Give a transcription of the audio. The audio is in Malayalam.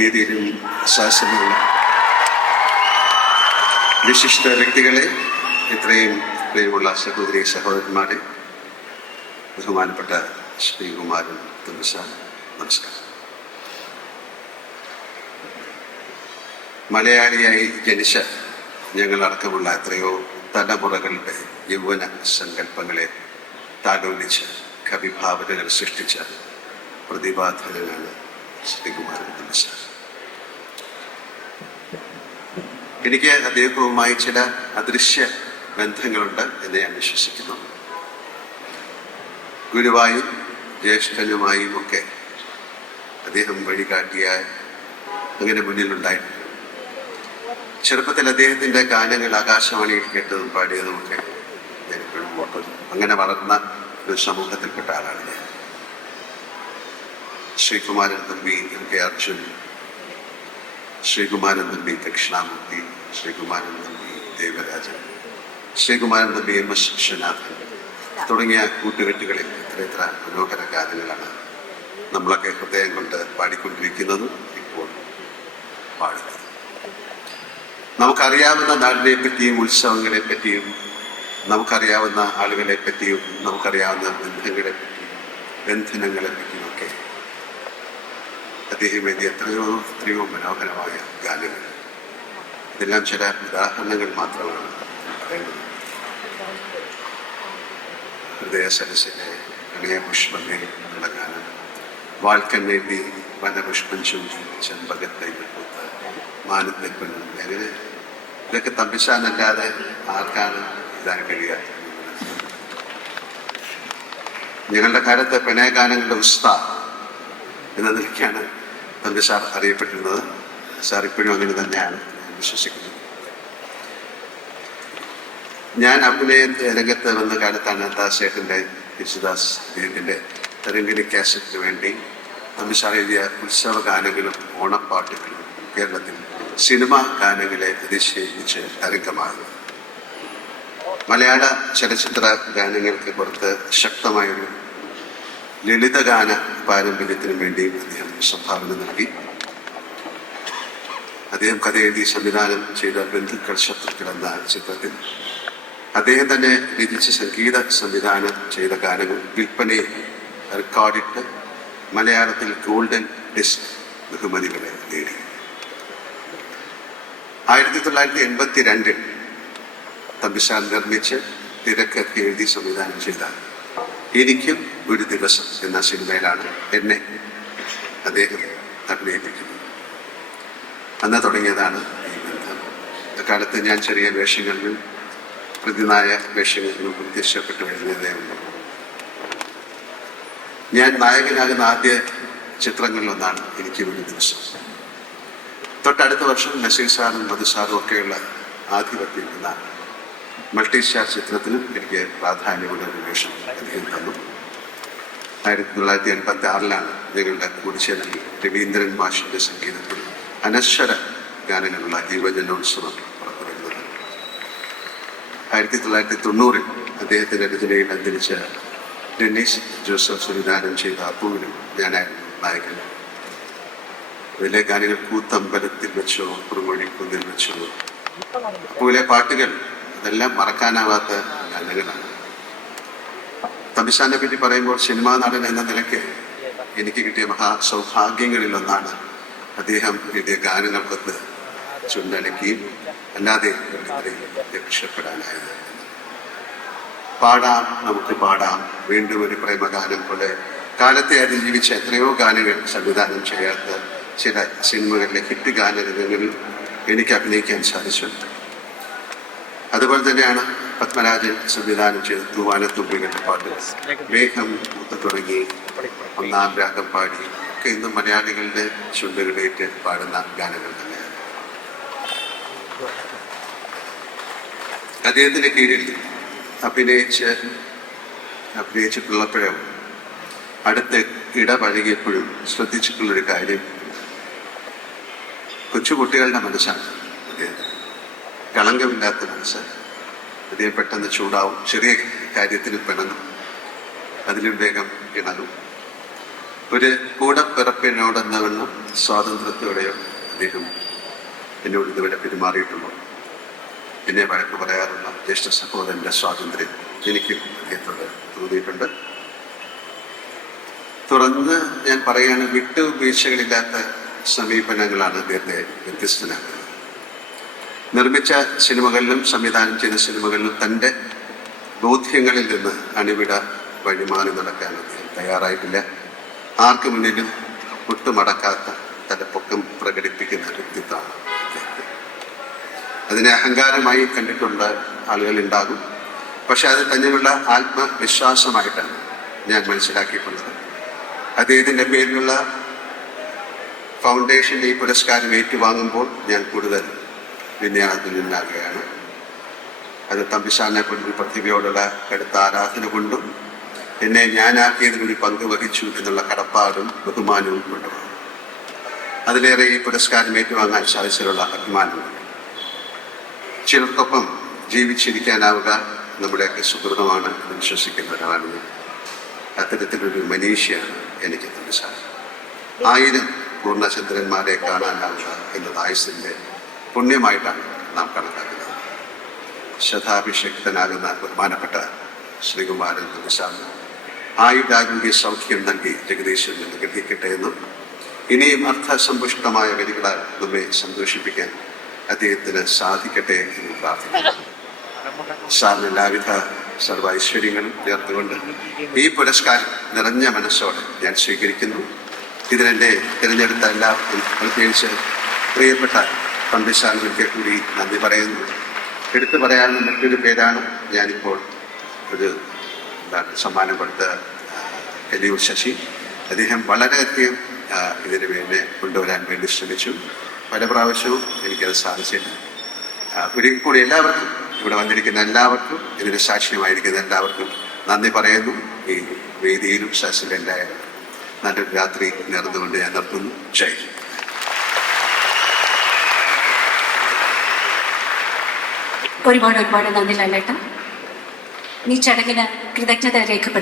വേദിയിലും ശാസനയുള്ള വിശിഷ്ട വ്യക്തികളെ ഇത്രയും പ്രിയമുള്ള സഹോദരി സഹോദരന്മാരെ ബഹുമാനപ്പെട്ട ശ്രീകുമാരൻ തുമ്പസ നമസ്കാരം. മലയാളിയായി ജനിച്ച ഞങ്ങളടക്കമുള്ള എത്രയോ തലമുറകളുടെ യൗവന സങ്കല്പങ്ങളെ താലോലിച്ച് കവിഭാവനകൾ സൃഷ്ടിച്ച പ്രതിഭാധനനാണ് ശ്രീകുമാരൻ തുമ്പസ എനിക്ക് അദ്ദേഹവുമായി ചില അദൃശ്യ ബന്ധങ്ങളുണ്ട് എന്ന് ഞാൻ വിശ്വസിക്കുന്നു. ഗുരുവായും ജ്യേഷ്ഠനുമായും ഒക്കെ അദ്ദേഹം വഴികാട്ടിയ അങ്ങനെ മുന്നിലുണ്ടായിട്ടുണ്ട് ചെറുപ്പത്തിൽ അദ്ദേഹത്തിന്റെ ഗാനങ്ങൾ ആകാശവാണിയിൽ കേട്ടതും പാടിയതും ഒക്കെ അങ്ങനെ വളർന്ന ഒരു സമൂഹത്തിൽപ്പെട്ട ആളാണ് ഞാൻ. Sreekumaran Thampi M K Arjun Sreekumaran Thampi Dakshinamoorthy Sreekumaran Thampi Devarajan Sreekumaran Thampi M S Viswanathan തുടങ്ങിയ കൂട്ടുകെട്ടുകളിൽ എത്ര മനോഹര ഗാനങ്ങളാണ് നമ്മളൊക്കെ ഹൃദയം കൊണ്ട് പാടിക്കൊണ്ടിരിക്കുന്നതും ഇപ്പോൾ പാടുന്നത്. നമുക്കറിയാവുന്ന നാടിനെ പറ്റിയും ഉത്സവങ്ങളെ പറ്റിയും നമുക്കറിയാവുന്ന ആളുകളെ പറ്റിയും നമുക്കറിയാവുന്ന ബന്ധങ്ങളെ പറ്റിയും ബന്ധനങ്ങളെ പറ്റിയും ഒക്കെ അദ്ദേഹം എഴുതിയ എത്രയോ എത്രയോ മനോഹരമായ ഗാനങ്ങൾ. ഇതെല്ലാം ചില ഉദാഹരണങ്ങൾ മാത്രമാണ്. പറയുന്നത് ഹൃദയ സരസിലെ പ്രണയപുഷ്പമേ എന്നുള്ള ഗാനം. വാൽക്കണ്ണേണ്ടി വനപുഷ്പം ചൂണ്ടി ചെമ്പകത്തെ പൂത്ത് മാനത്തെ അങ്ങനെ ഇതൊക്കെ തമ്പിച്ചാന്നല്ലാതെ ആർക്കാണ് ഇതാൻ കഴിയാത്ത ഞങ്ങളുടെ കാലത്തെ പ്രണയഗാനങ്ങളുടെ ഉസ്താ എന്ന നിലയ്ക്കാണ് തമ്പി സാർ അറിയപ്പെട്ടിരുന്നത്. സാർ ഇപ്പോഴും അങ്ങനെ തന്നെയാണ് ഞാൻ വിശ്വസിക്കുന്നത് ഞാൻ അഭിനയ രംഗത്ത് വന്ന കാലത്താണ് ദാസേട്ടന്റെ യേശുദാസ് അദ്ദേഹത്തിന്റെ തെരങ്കിലി കാസറ്റിന് വേണ്ടി സാർ എഴുതിയ ഉത്സവ ഗാനങ്ങളും ഓണപ്പാട്ടുകളും കേരളത്തിൽ സിനിമ ഗാനങ്ങളെ അതിശയിച്ച് തരംഗമാകുന്നത് മലയാള ചലച്ചിത്ര ഗാനങ്ങൾക്ക് പുറത്ത് ശക്തമായൊരു ലളിതഗാന പാരമ്പര്യത്തിനു വേണ്ടി അദ്ദേഹം സംഭാവന നൽകി. അദ്ദേഹം കഥ എഴുതി സംവിധാനം ചെയ്ത ബന്ധുക്കൾ ശത്രുക്കൾ എന്ന ചിത്രത്തിൽ അദ്ദേഹം തന്നെ രചിച്ച് സംഗീത സംവിധാനം ചെയ്ത ഗാനങ്ങൾ വിൽപ്പനയിൽ റെക്കോർഡിട്ട് മലയാളത്തിൽ ഗോൾഡൻ ഡിസ്ക് ബഹുമതികളെ നേടി. ആയിരത്തി തൊള്ളായിരത്തി എൺപത്തി രണ്ടിൽ തമ്പിശാൽ നിർമ്മിച്ച് തിരക്കഥ എഴുതി സംവിധാനം ചെയ്ത എനിക്കും ഒരു ദിവസം എന്ന സിനിമയിലാണ് എന്നെ അദ്ദേഹം അഭിനയിപ്പിക്കുന്നത്. അന്ന് തുടങ്ങിയതാണ് ഈ ബന്ധം. അക്കാലത്ത് ഞാൻ ചെറിയ വേഷങ്ങളിലും പ്രതിനായ വേഷങ്ങളിലും പ്രത്യക്ഷപ്പെട്ടു വരുന്നതേ ഉള്ളൂ. ഞാൻ നായകനാകുന്ന ആദ്യ ചിത്രങ്ങളിലൊന്നാണ് എനിക്ക് ഒരു ദിവസം. തൊട്ടടുത്ത വർഷം നസീർ സാറും മധു സാറും ഒക്കെയുള്ള ആധിപത്യം എന്ന മൾട്ടി സ്റ്റാർ ചിത്രത്തിനും എനിക്ക് പ്രാധാന്യമുള്ള വേഷം അദ്ദേഹം തന്നു. ആയിരത്തി തൊള്ളായിരത്തി എൺപത്തി ആറിലാണ് ഞങ്ങളുടെ കൂടിച്ചേരലിൽ രവീന്ദ്രൻ മാഷിന്റെ സംഗീതത്തിൽ അനശ്വര ഗാനങ്ങളുള്ള യുവജനോത്സവം പുറത്തുവരുന്നത് ആയിരത്തി തൊള്ളായിരത്തി തൊണ്ണൂറിൽ അദ്ദേഹത്തിന്റെ രചനയിൽ അന്തരിച്ച ഡെന്നീസ് ജോസഫ് സംവിധാനം ചെയ്ത അപ്പുവിനും ഞാനായിരുന്നു നായകൻ. അതിലെ ഗാനങ്ങൾ കൂത്തമ്പലത്തിൽ വെച്ചോ കുറുമൊഴി കുന്നിൽ വെച്ചോ അപ്പുവിലെ പാട്ടുകൾ അതെല്ലാം മറക്കാനാവാത്ത ഗാനങ്ങളാണ്. തമിശാനെ പറ്റി പറയുമ്പോൾ സിനിമാ നടൻ എന്ന നിലയ്ക്ക് എനിക്ക് കിട്ടിയ മഹാ സൗഭാഗ്യങ്ങളിൽ ഒന്നാണ് അദ്ദേഹം എഴുതിയ ഗാനങ്ങൾക്കൊന്ന് ചുണ്ടലക്കുകയും അല്ലാതെ രക്ഷപ്പെടാനായത്. പാടാം നമുക്ക് പാടാം വീണ്ടും ഒരു പ്രേമഗാനം പോലെ. കാലത്തെ അതിജീവിച്ച എത്രയോ ഗാനങ്ങൾ സംവിധാനം ചെയ്യാത്ത ചില സിനിമകളിലെ ഹിറ്റ് ഗാനരംഗങ്ങളിൽ എനിക്ക് അഭിനയിക്കാൻ സാധിച്ചു. അതുപോലെ തന്നെയാണ് പത്മരാജൻ സംവിധാനം ചെയ്ത തൂവാനത്തുമ്പികളുടെ പാട്ട്. മേഘം തുടങ്ങി ഒന്നാം രാഗം പാടി. ഒക്കെ ഇന്ന് മലയാളികളുടെ ചുണ്ടുകളേറ്റ് പാടുന്ന ഗാനങ്ങൾ തന്നെയാണ്. അദ്ദേഹത്തിന്റെ കീഴിൽ അഭിനയിച്ച് അഭിനയിച്ചിട്ടുള്ളപ്പോഴും അടുത്ത് ഇടപഴകിയപ്പോഴും ശ്രദ്ധിച്ചിട്ടുള്ളൊരു കാര്യം കൊച്ചുകുട്ടികളുടെ മനസ്സാണ്. കളങ്കമില്ലാത്ത മനസ്സ് അദ്ദേഹം പെട്ടെന്ന് ചൂടാവും ചെറിയ കാര്യത്തിന് പിണങ്ങും. അതിലും വേഗം ഇണങ്ങും. ഒരു കൂടപ്പിറപ്പിനോടെന്ന വണ്ണം സ്വാതന്ത്ര്യത്തോടെയോ അദ്ദേഹം എന്നോട് ഇതുവരെ പെരുമാറിയിട്ടുള്ളൂ എന്നെ വഴക്ക് പറയാറുള്ള ജ്യേഷ്ഠ സഹോദരന്റെ സ്വാതന്ത്ര്യം എനിക്കും അദ്ദേഹത്തോട് തോന്നിയിട്ടുണ്ട്. തുറന്ന് ഞാൻ പറയുകയാണ് വിട്ടുവീഴ്ചകളില്ലാത്ത സമീപനങ്ങളാണ് അദ്ദേഹത്തെ വ്യത്യസ്തനാക്കുന്നത്. നിർമ്മിച്ച സിനിമകളിലും സംവിധാനം ചെയ്ത സിനിമകളിലും തന്റെ ബോധ്യങ്ങളിൽ നിന്ന് അണിവിട വഴിമാറി നടക്കാൻ അദ്ദേഹം തയ്യാറായിട്ടില്ല. ആർക്കു മുന്നിലും ഒട്ടുമടക്കാത്ത തലപ്പൊക്കം പ്രകടിപ്പിക്കുന്ന വ്യക്തിത്വമാണ്. അതിനെ അഹങ്കാരമായി കണ്ടിട്ടുള്ള ആളുകൾ ഉണ്ടാകും പക്ഷെ അത് തന്നെയുള്ള ആത്മവിശ്വാസമായിട്ടാണ് ഞാൻ മനസ്സിലാക്കിയിട്ടുള്ളത്. അദ്ദേഹത്തിന്റെ പേരിലുള്ള ഫൗണ്ടേഷന്റെ ഈ പുരസ്കാരം ഏറ്റുവാങ്ങുമ്പോൾ ഞാൻ കൂടുതൽ വിന്യാസത്തിനുണ്ടാകുകയാണ് അത് തമ്പിശാനെ കൊണ്ടും പ്രതിഭയോടുള്ള കടുത്ത ആരാധന കൊണ്ടും എന്നെ ഞാനാക്കിയതിനൊരു പങ്ക് വഹിച്ചു എന്നുള്ള കടപ്പാടും ബഹുമാനവും കൊണ്ടുമാണ്. അതിലേറെ ഈ പുരസ്കാരം ഏറ്റുവാങ്ങാൻ സാധിച്ചതിലുള്ള അഭിമാനമുണ്ട് ചിലർക്കൊപ്പം ജീവിച്ചിരിക്കാനാവുക നമ്മുടെയൊക്കെ സുഹൃതമാണ് വിശ്വസിക്കുന്ന ഒരാളാണ് അത്തരത്തിലൊരു മനീഷിയാണ് എനിക്ക് തമ്പിശാന ആയിരം പൂർണചന്ദ്രന്മാരെ കാണാനാവുക എന്നത് ആയുസിന്റെ പുണ്യമായിട്ടാണ് നാം കണക്കാക്കുന്നത്. ശതാഭിഷക്തനാകുന്ന ബഹുമാനപ്പെട്ട ശ്രീകുമാരൻ തമ്പിശാന് ആയുരാരോഗ്യ സൗഖ്യം നൽകി ജഗദീശൻ നിന്ന് കിട്ടിക്കട്ടെ എന്നും ഇനിയും അർത്ഥസമ്പുഷ്ടമായ വരികളാൽ നമ്മെ സന്തോഷിപ്പിക്കാൻ അദ്ദേഹത്തിന് സാധിക്കട്ടെ എന്ന് പ്രാർത്ഥിക്കുന്നു. സാറിന് എല്ലാവിധ സർവ ഐശ്വര്യങ്ങളും ചേർത്തുകൊണ്ട് ഈ പുരസ്കാരം നിറഞ്ഞ മനസ്സോടെ ഞാൻ സ്വീകരിക്കുന്നു. ഇതിനെ തിരഞ്ഞെടുത്ത എല്ലാവർക്കും പ്രത്യേകിച്ച് പ്രിയപ്പെട്ട പണ്ഡിസാനുകൾക്ക് കൂടി നന്ദി പറയുന്നു. എടുത്തു പറയാവുന്ന മറ്റൊരു പേരാണ് ഞാനിപ്പോൾ ഒരു സമ്മാനം കൊടുത്ത കലിയൂർ ശശി. അദ്ദേഹം വളരെയധികം ഇതിനു വേണ്ടി കൊണ്ടുവരാൻ വേണ്ടി ശ്രമിച്ചു. പല പ്രാവശ്യവും എനിക്കത് സാധിച്ചില്ല. ഒരിക്കൽ കൂടി എല്ലാവർക്കും ഇവിടെ വന്നിരിക്കുന്ന എല്ലാവർക്കും ഇതിന് സാക്ഷ്യമായിരിക്കുന്ന എല്ലാവർക്കും നന്ദി പറയുന്നു. ഈ വേദിയിലും സസ്യലായ നല്ലൊരു രാത്രി നേർന്നുകൊണ്ട് ഞാൻ നിർത്തുന്നു. ജയ് ഒരുപാട് ഒരുപാട് നന്ദി ലാലേട്ട ഈ ചടങ്ങിന് കൃതജ്ഞത രേഖപ്പെടുത്തി